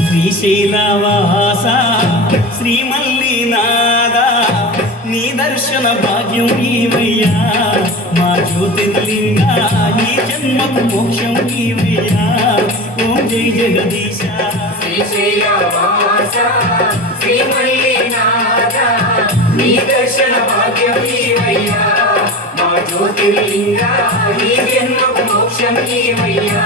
శ్రీశైలవాస శ్రీమల్లినాథ నీ దర్శన భాగ్యం ఏమయ్యా మా జ్యోతిర్లింగ ఈ జన్మకు మోక్షం ఏమయ్యా ఓం జై జగదీశ. శ్రీశైలవాస శ్రీమల్లినాథ నీ దర్శన భాగ్యం ఏమయ్యా మా జ్యోతిర్లింగ ఈ జన్మకు మోక్షం ఏమయ్యా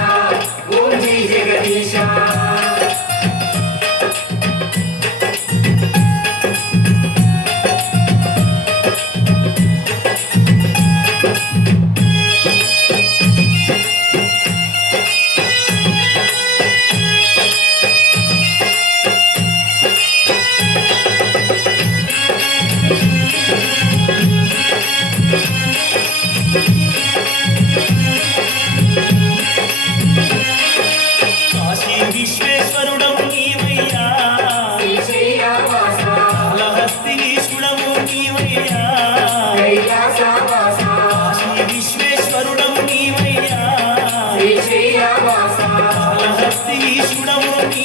ఈశ్వడవు నీ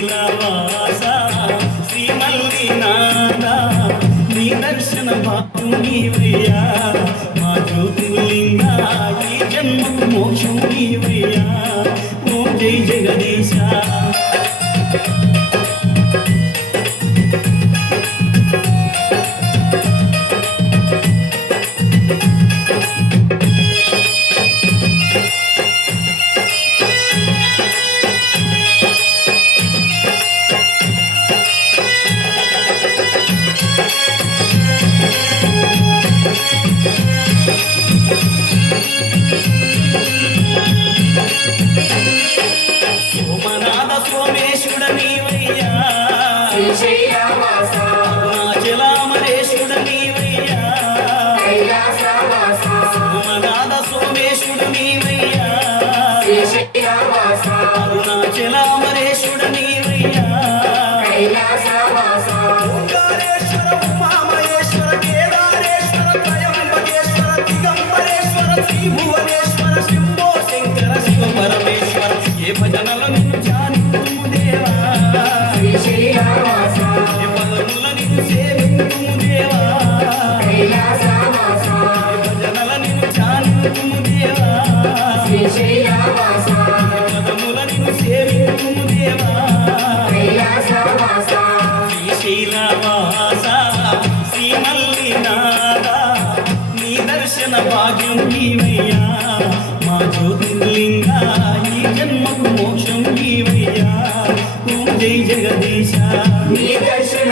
నీలవాస శ్రీమల్లినాథ నీ దర్శన బాపు నీవయ్యా. మా జ్యోతిర్లింగ ఈ జన్మకు మోక్షం నీవయ్యా. ఓం జై జగదీశ. మోక్షం నీవయ్యా మా జ్యోతిర్లింగా ఈ జన్మకు మోక్షం నీవయ్యా ఓం జై జగదీశ. నీ దర్శన